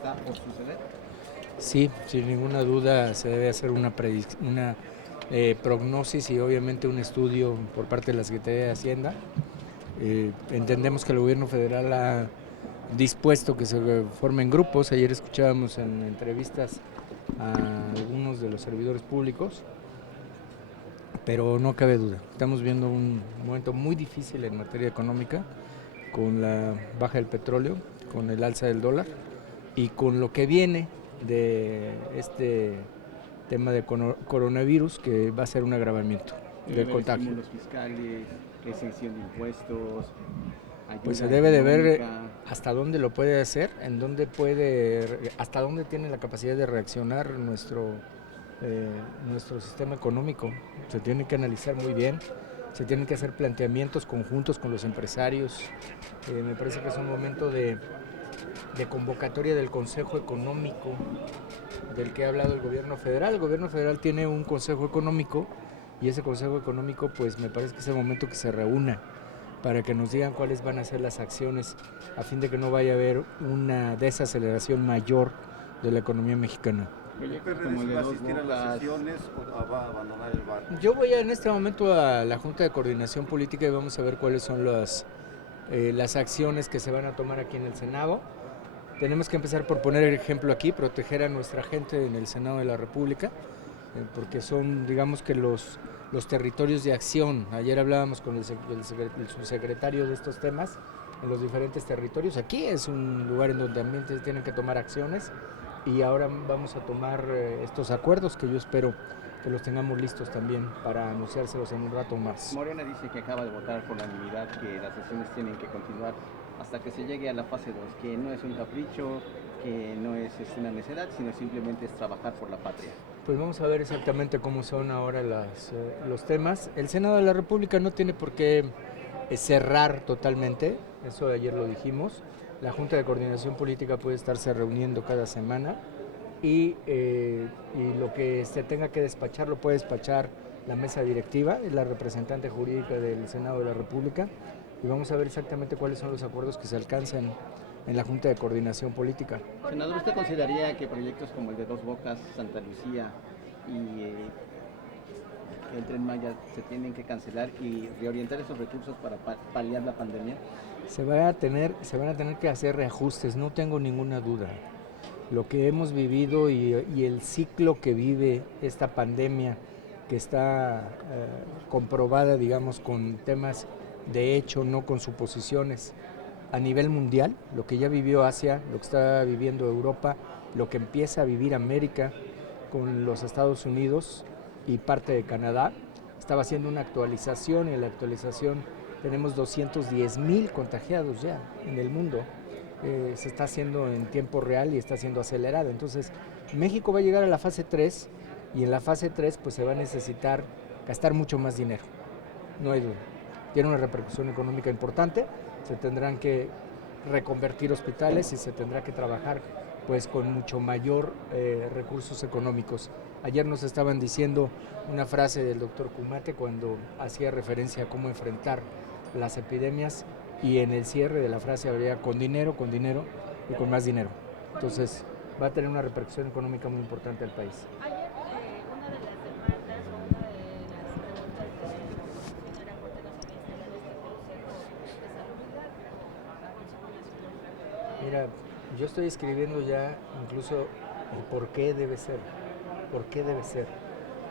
está por suceder? Sí, sin ninguna duda se debe hacer una prognosis y obviamente un estudio por parte de la Secretaría de Hacienda. Entendemos que el gobierno federal ha dispuesto que se formen grupos. Ayer escuchábamos en entrevistas a algunos de los servidores públicos, pero no cabe duda. Estamos viendo un momento muy difícil en materia económica, con la baja del petróleo, con el alza del dólar y con lo que viene de este tema de coronavirus, que va a ser un agravamiento Debe del haber contagio. estímulos fiscales, exención de impuestos, Pues se ayuda debe de ver económica. hasta dónde lo puede hacer, hasta dónde tiene la capacidad de reaccionar nuestro sistema económico. Se tiene que analizar muy bien, se tienen que hacer planteamientos conjuntos con los empresarios. Me parece que es un momento de convocatoria del Consejo Económico del que ha hablado el gobierno federal. El gobierno federal tiene un consejo económico y ese consejo económico, pues me parece que es el momento que se reúna para que nos digan cuáles van a ser las acciones a fin de que no vaya a haber una desaceleración mayor de la economía mexicana. Proyectos como el de ¿Va a Dos asistir a las Bocas. sesiones o va a abandonar el barco? Yo voy en este momento a la Junta de Coordinación Política y vamos a ver cuáles son las acciones que se van a tomar aquí en el Senado. Tenemos que empezar por poner el ejemplo aquí, proteger a nuestra gente en el Senado de la República, porque son, digamos que los territorios de acción. Ayer hablábamos con el subsecretario de estos temas en los diferentes territorios. Aquí es un lugar en donde también tienen que tomar acciones y ahora vamos a tomar estos acuerdos que yo espero que los tengamos listos también para anunciárselos en un rato más. Morena dice que acaba de votar por unanimidad que las sesiones tienen que continuar hasta que se llegue a la fase 2, que no es un capricho, que no es una necedad, sino simplemente es trabajar por la patria. Pues vamos a ver exactamente cómo son ahora los temas. El Senado de la República no tiene por qué cerrar totalmente, eso ayer lo dijimos. La Junta de Coordinación Política puede estarse reuniendo cada semana y lo que se tenga que despachar lo puede despachar la mesa directiva, es la representante jurídica del Senado de la República, y vamos a ver exactamente cuáles son los acuerdos que se alcanzan en la Junta de Coordinación Política. Senador, ¿usted consideraría que proyectos como el de Dos Bocas, Santa Lucía y el Tren Maya se tienen que cancelar y reorientar esos recursos para paliar la pandemia? Se van a tener que hacer reajustes, no tengo ninguna duda. Lo que hemos vivido y el ciclo que vive esta pandemia, que está comprobada, digamos, con temas de hecho, no con suposiciones, a nivel mundial, lo que ya vivió Asia, lo que está viviendo Europa, lo que empieza a vivir América con los Estados Unidos y parte de Canadá. Estaba haciendo una actualización y en la actualización tenemos 210,000 contagiados ya en el mundo. Se está haciendo en tiempo real y está siendo acelerado. Entonces, México va a llegar a la fase 3 y en la fase 3 pues se va a necesitar gastar mucho más dinero, no hay duda. Tiene una repercusión económica importante, se tendrán que reconvertir hospitales y se tendrá que trabajar pues con mucho mayor recursos económicos. Ayer nos estaban diciendo una frase del doctor Kumate cuando hacía referencia a cómo enfrentar las epidemias y en el cierre de la frase habría con dinero y con más dinero. Entonces va a tener una repercusión económica muy importante al país. Ayer una de las demandas o una de las preguntas de Oficina era por qué no se había instalado este Consejo de Salubridad a Consejo Nacional. Mira, yo estoy escribiendo ya incluso el por qué debe ser. ¿Por qué debe ser?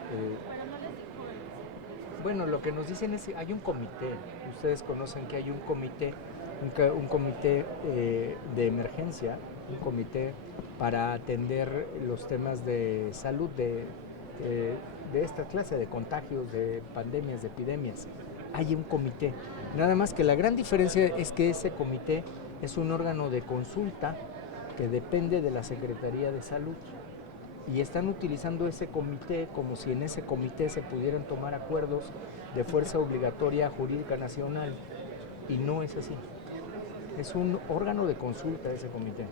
Pero no les dijo el Bueno, lo que nos dicen es que hay un comité. Ustedes conocen que hay un comité, un comité de emergencia, un comité para atender los temas de salud de esta clase de contagios, de pandemias, de epidemias. Hay un comité. Nada más que la gran diferencia es que ese comité es un órgano de consulta que depende de la Secretaría de Salud. Y están utilizando ese comité como si en ese comité se pudieran tomar acuerdos de fuerza obligatoria jurídica nacional. Y no es así. Es un órgano de consulta ese comité,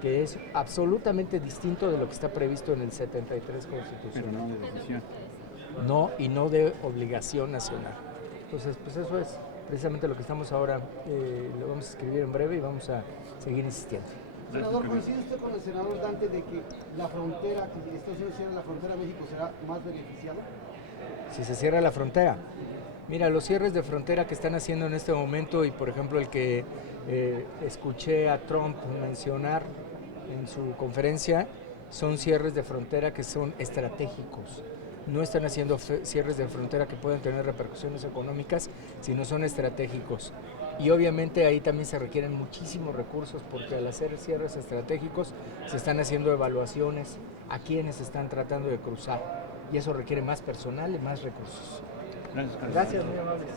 que es absolutamente distinto de lo que está previsto en el 73 Constitución. Pero no de decisión. No, y no de obligación nacional. Entonces, pues eso es precisamente lo que estamos ahora, lo vamos a escribir en breve y vamos a seguir insistiendo. Senador, ¿coincide usted con el senador Dante de que la frontera, que Estados Unidos cierra la frontera, México será más beneficiado? Si se cierra la frontera. Mira, los cierres de frontera que están haciendo en este momento y por ejemplo el que escuché a Trump mencionar en su conferencia son cierres de frontera que son estratégicos. No están haciendo cierres de frontera que puedan tener repercusiones económicas, sino son estratégicos. Y obviamente ahí también se requieren muchísimos recursos porque al hacer cierres estratégicos se están haciendo evaluaciones a quienes están tratando de cruzar y eso requiere más personal y más recursos. Gracias, Carlos. Gracias, muy amables.